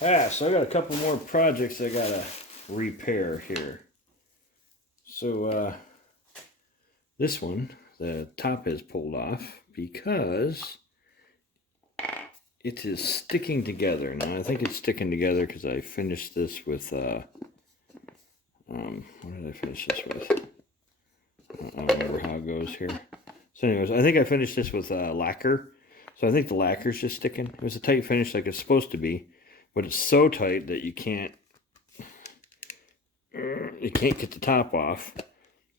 So I got a couple more projects I gotta repair here. So this one, the top is pulled off because it is sticking together. Now I think it's sticking together because I finished this with what did I finish this with? I don't remember how it goes here. So anyways, I think I finished this with lacquer. So I think the lacquer's just sticking. It was a tight finish like it's supposed to be, but it's so tight that you can't get the top off,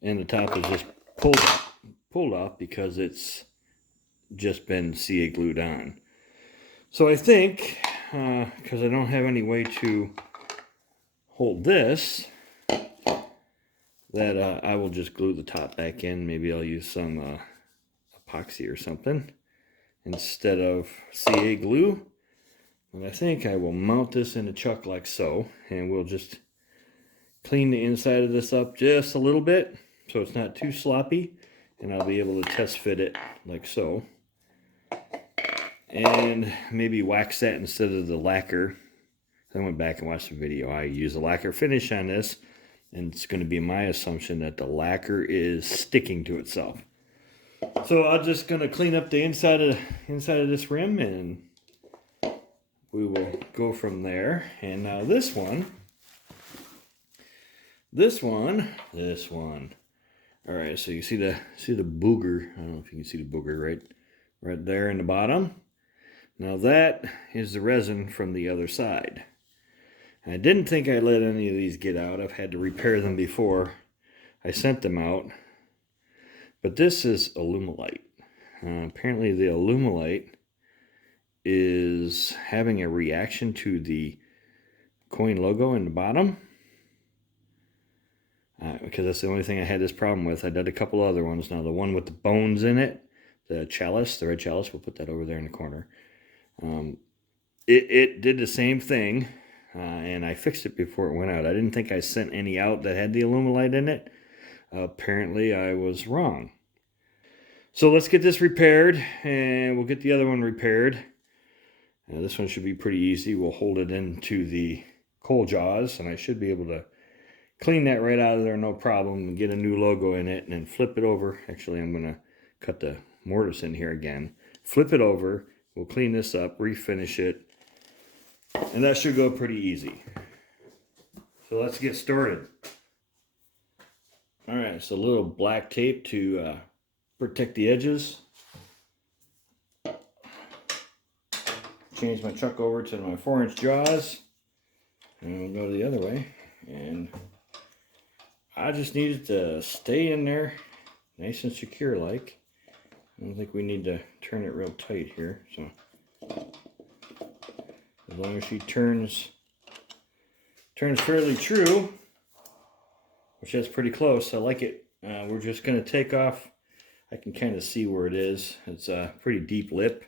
and the top is just pulled off because it's just been CA glued on. So I think, because I don't have any way to hold this, that I will just glue the top back in. Maybe I'll use some epoxy or something instead of CA glue. And I think I will mount this in a chuck like so, and we'll just clean the inside of this up just a little bit so it's not too sloppy, and I'll be able to test fit it like so. And maybe wax that instead of the lacquer. I went back and watched the video. I used a lacquer finish on this, and it's going to be my assumption that the lacquer is sticking to itself. So I'm just going to clean up the inside of this rim, and we will go from there. And now this one. All right, so you see the booger. I don't know if you can see the booger right there in the bottom. Now that is the resin from the other side. I didn't think I'd let any of these get out. I've had to repair them before I sent them out. But this is Alumilite. Apparently the Alumilite is having a reaction to the coin logo in the bottom. Because that's the only thing I had this problem with. I did a couple other ones. Now the one with the bones in it, the chalice, the red chalice, we'll put that over there in the corner. It did the same thing, and I fixed it before it went out. I didn't think I sent any out that had the Alumilite in it. Apparently I was wrong. So let's get this repaired, and we'll get the other one repaired. This one should be pretty easy. We'll hold it into the coal jaws, and I should be able to clean that right out of there, no problem, and get a new logo in it, and then flip it over. Actually, I'm going to cut the mortise in here again. Flip it over. We'll clean this up, refinish it, and that should go pretty easy. So let's get started. All right, so a little black tape to protect the edges. Change my chuck over to my 4-inch jaws, and we'll go the other way. And I just need it to stay in there nice and secure like. I don't think we need to turn it real tight here. So as long as she turns fairly true, which is pretty close, I like it. We're just going to take off. I can kind of see where it is. It's a pretty deep lip.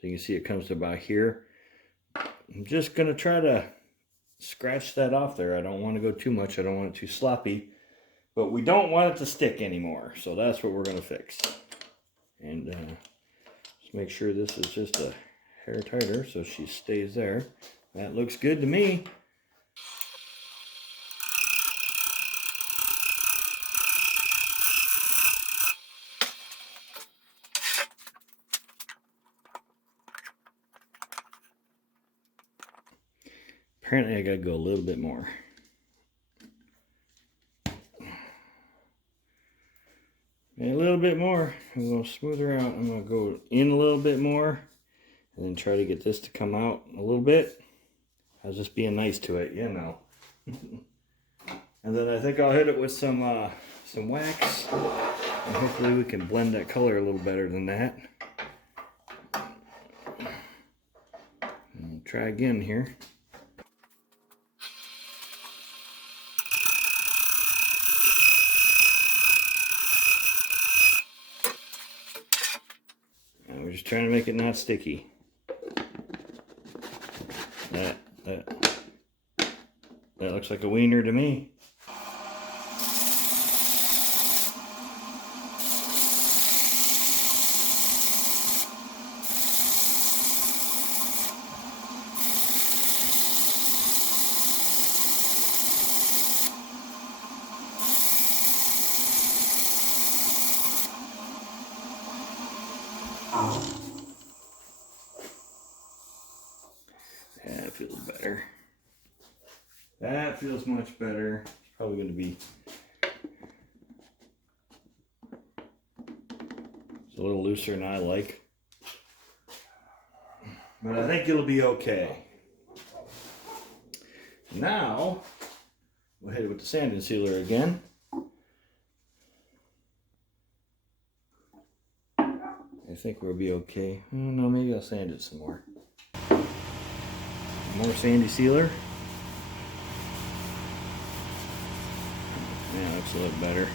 So you can see it comes to about here. I'm just going to try to scratch that off there. I don't want to go too much. I don't want it too sloppy. But we don't want it to stick anymore. So that's what we're going to fix. And just make sure this is just a hair tighter so she stays there. That looks good to me. Apparently I gotta go a little bit more. And a little bit more, and we'll smooth her out. I'm gonna go in a little bit more, and then try to get this to come out a little bit. I was just being nice to it, you know. And then I think I'll hit it with some wax, and hopefully we can blend that color a little better than that. And try again here. We're just trying to make it not sticky. That looks like a wiener to me. That feels better. That feels much better. Probably going to be it's a little looser than I like. But I think it'll be okay. Now, we'll hit it with the sanding sealer again. I think we'll be okay. No, maybe I'll sand it some more. More sandy sealer. Yeah, looks a little better.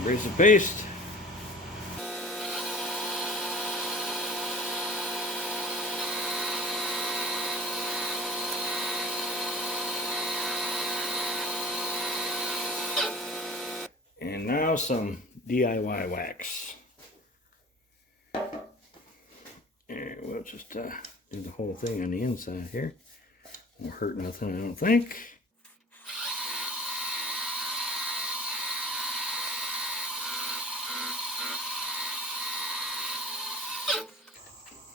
Abrasive paste. And now some DIY wax. And we'll just do the whole thing on the inside here. Won't hurt nothing, I don't think.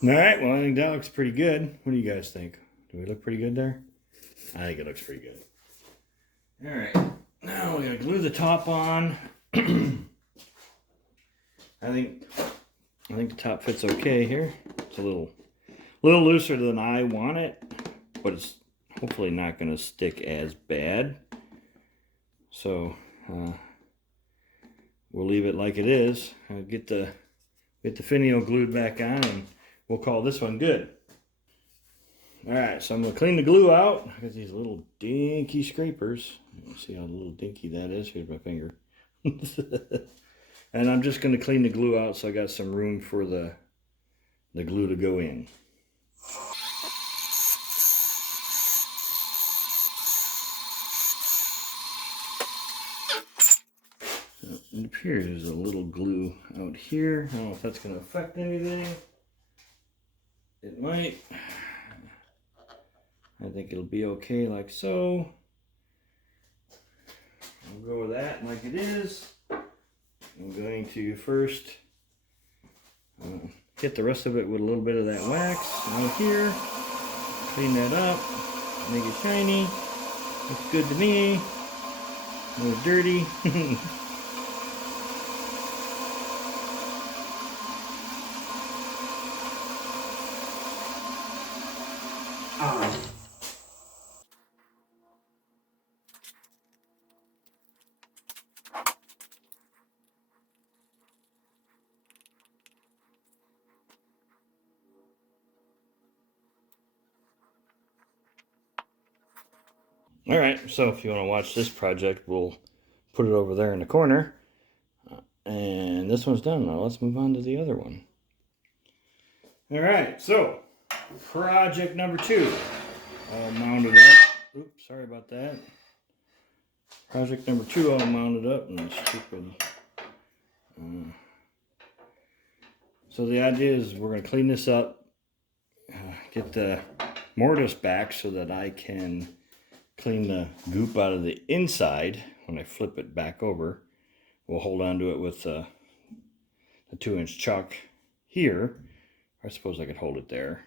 Alright, well I think that looks pretty good. What do you guys think? Do we look pretty good there? I think it looks pretty good. Alright, now we gotta glue the top on. I think the top fits okay here. It's a little looser than I want it, but it's hopefully not going to stick as bad. So we'll leave it like it is. I'll get the finial glued back on, and we'll call this one good. All right, so I'm going to clean the glue out. I got these little dinky scrapers. See how little dinky that is? Here's my finger. And I'm just going to clean the glue out so I got some room for the glue to go in. It appears there's a little glue out here. I don't know if that's going to affect anything. It might. I think it'll be okay like so. We'll go with that like it is. I'm going to first hit the rest of it with a little bit of that wax out here. Clean that up. Make it shiny. Looks good to me. A little dirty. All right, so if you want to watch this project, we'll put it over there in the corner. And this one's done. Now let's move on to the other one. All right, so project number 2. All mounted up. Oops, sorry about that. Project number 2 all mounted up and stupid. So the idea is we're going to clean this up, get the mortise back so that I can clean the goop out of the inside. When I flip it back over, we'll hold on to it with the 2-inch chuck here. I suppose I could hold it there.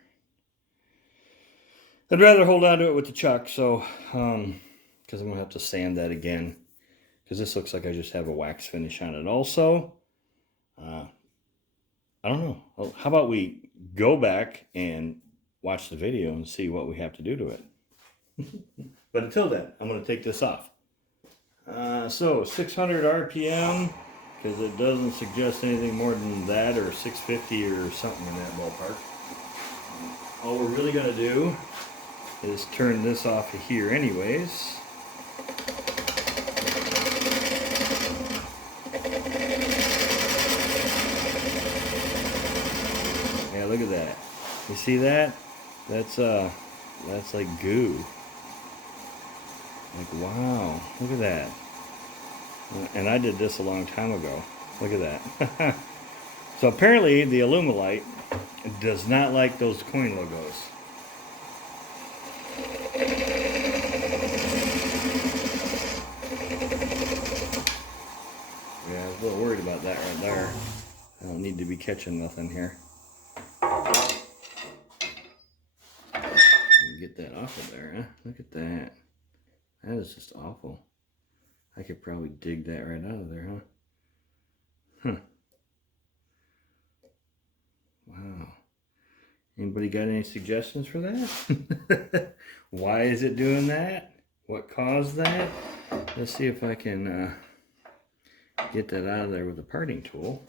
I'd rather hold on to it with the chuck, so because I'm gonna have to sand that again, because this looks like I just have a wax finish on it also. I don't know. Well, how about we go back and watch the video and see what we have to do to it. But until then, I'm going to take this off. So 600 RPM, because it doesn't suggest anything more than that, or 650 or something in that ballpark. All we're really going to do is turn this off of here anyways. Yeah, look at that. You see that? That's like goo. Like, wow, look at that. And I did this a long time ago. Look at that. So apparently the Alumilite does not like those coin logos. a little worried about that right there. I don't need to be catching nothing here. Get that off of there, huh? Look at that. That is just awful. I could probably dig that right out of there, huh? Huh. Wow. Anybody got any suggestions for that? Why is it doing that? What caused that? Let's see if I can get that out of there with a parting tool.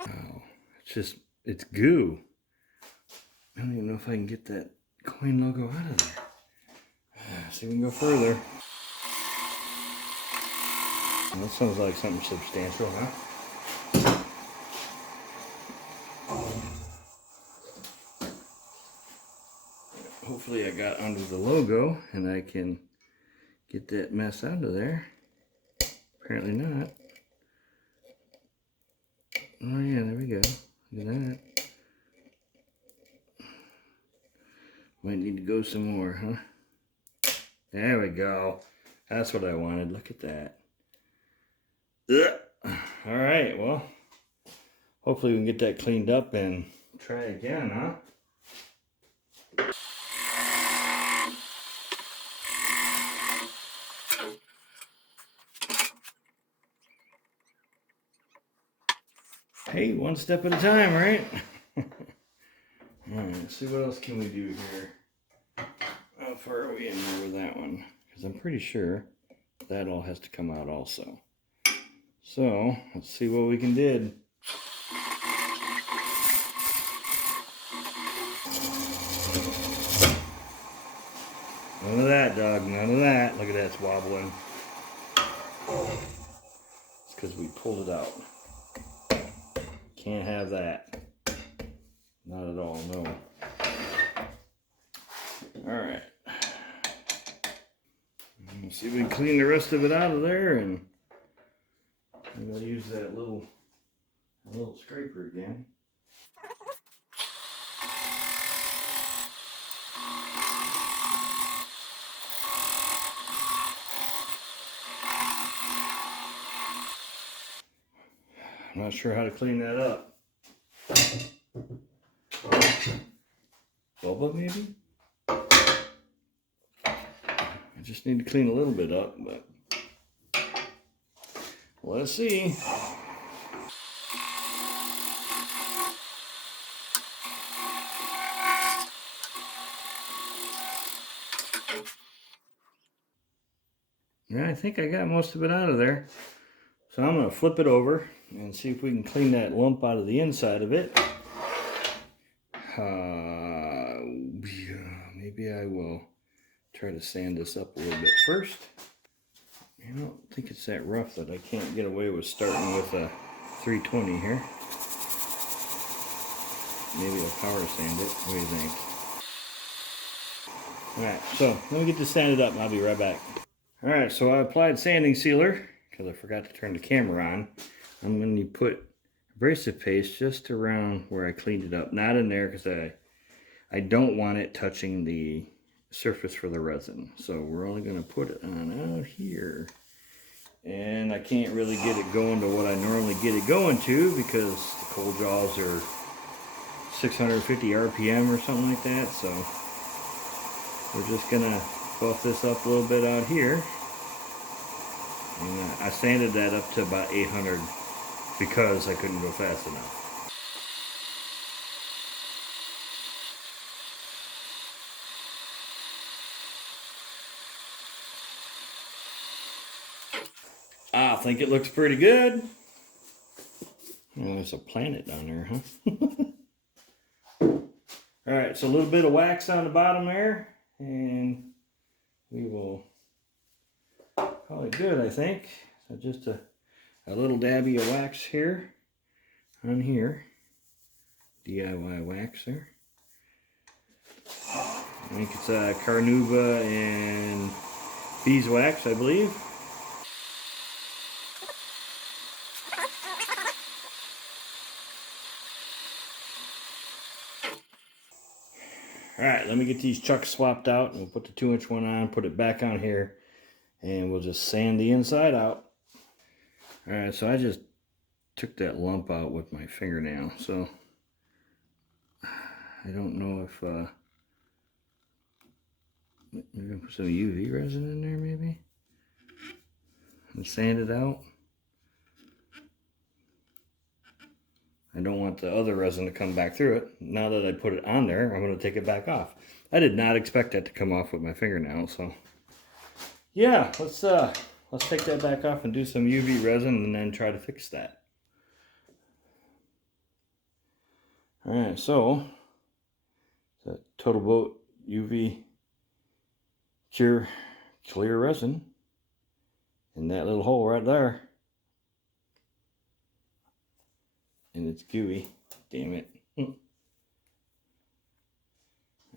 Oh, it's goo. I don't even know if I can get that coin logo out of there. See if we can go further. Well, that sounds like something substantial, huh? Hopefully I got under the logo and I can get that mess out of there. Apparently not. Oh yeah, there we go. Look at that. Might need to go some more, huh? There we go. That's what I wanted. Look at that. Ugh. All right, well, hopefully we can get that cleaned up and try again, huh? Hey, one step at a time, right? All right, let's see what else can we do here. How far are we in there with that one? Because I'm pretty sure that all has to come out also. So, let's see what we can do. None of that, dog. None of that. Look at that, it's wobbling. It's because we pulled it out. Can't have that. Not at all, no. Alright. Let's see if we can clean the rest of it out of there, and maybe I'll use that little scraper again. I'm not sure how to clean that up. Bubba, maybe? I just need to clean a little bit up, but let's see. Yeah, I think I got most of it out of there. So I'm going to flip it over and see if we can clean that lump out of the inside of it. Maybe I will try to sand this up a little bit first. I don't think it's that rough that I can't get away with starting with a 320 here. Maybe I'll power sand it. What do you think? Alright, so let me get this sanded up and I'll be right back. Alright, so I applied sanding sealer because I forgot to turn the camera on. I'm going to put abrasive paste just around where I cleaned it up. Not in there because I don't want it touching the surface for the resin. So we're only going to put it on out here. And I can't really get it going to what I normally get it going to because the cold jaws are 650 RPM or something like that. So we're just going to buff this up a little bit out here. And I sanded that up to about 800 because I couldn't go fast enough. I think it looks pretty good. Oh, there's a planet down there, huh? Alright, so a little bit of wax on the bottom there, and we will call it good, I think. So just a little dabby of wax here, on here. DIY wax there. I think it's Carnauba and beeswax, I believe. All right, let me get these chucks swapped out, and we'll put the 2-inch one on, put it back on here, and we'll just sand the inside out. All right, so I just took that lump out with my fingernail, so I don't know if maybe put some UV resin in there, maybe, and sand it out. I don't want the other resin to come back through it. Now that I put it on there, I'm going to take it back off. I did not expect that to come off with my fingernail, so yeah, let's take that back off and do some UV resin and then try to fix that. All right, so the Total Boat UV clear resin in that little hole right there. And it's gooey. Damn it.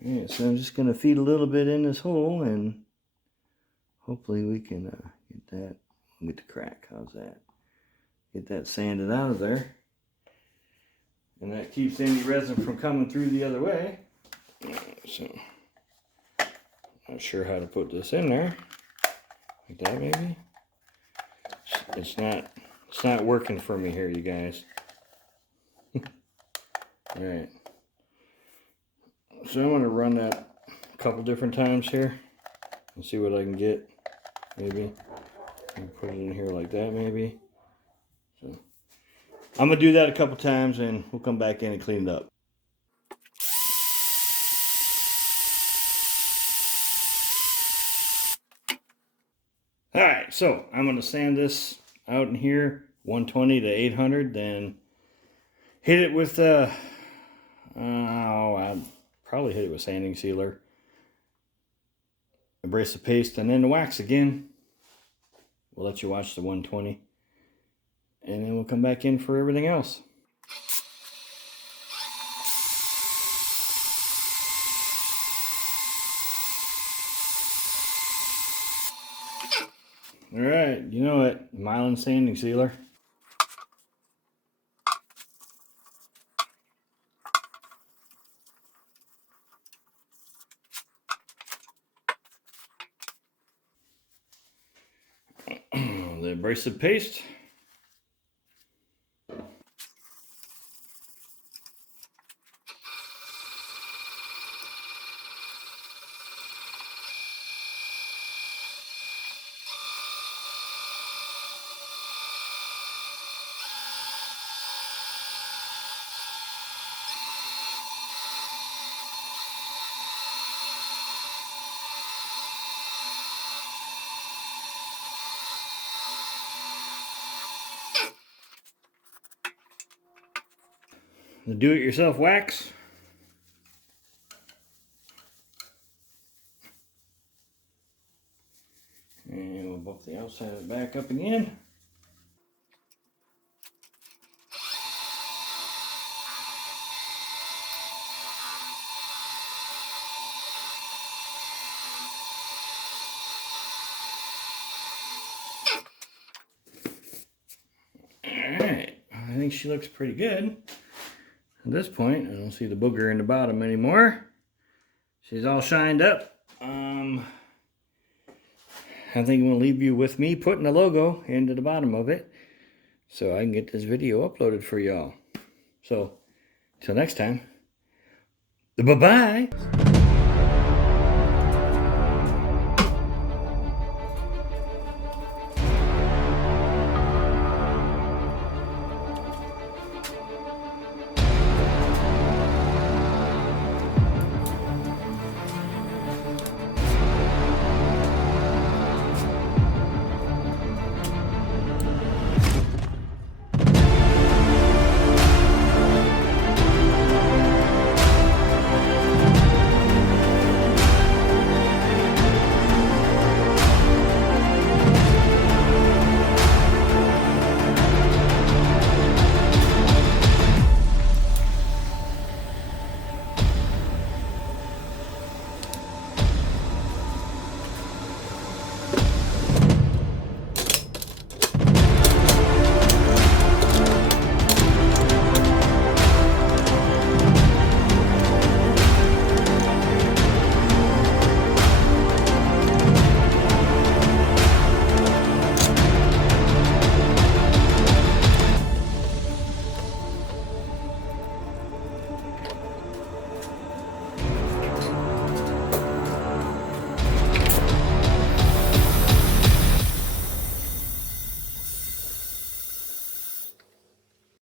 Alright, so I'm just going to feed a little bit in this hole and hopefully we can get that, get the crack. How's that? Get that sanded out of there. And that keeps any resin from coming through the other way. Alright, so not sure how to put this in there. Like that maybe? It's not working for me here, you guys. Alright, so I'm going to run that a couple different times here and see what I can get. Maybe put it in here like that, maybe. So I'm going to do that a couple times and we'll come back in and clean it up. Alright, so I'm going to sand this out in here 120 to 800, then hit it with I'd probably hit it with sanding sealer, abrasive paste, and then the wax again. We'll let you watch the 120, and then we'll come back in for everything else. All right, you know it, Milan sanding sealer. The abrasive paste. The do-it-yourself wax. And we'll buff the outside of it back up again. Alright, I think she looks pretty good. At this point, I don't see the booger in the bottom anymore. She's all shined up. I think I'm going to leave you with me putting the logo into the bottom of it so I can get this video uploaded for y'all. So, till next time, bye-bye.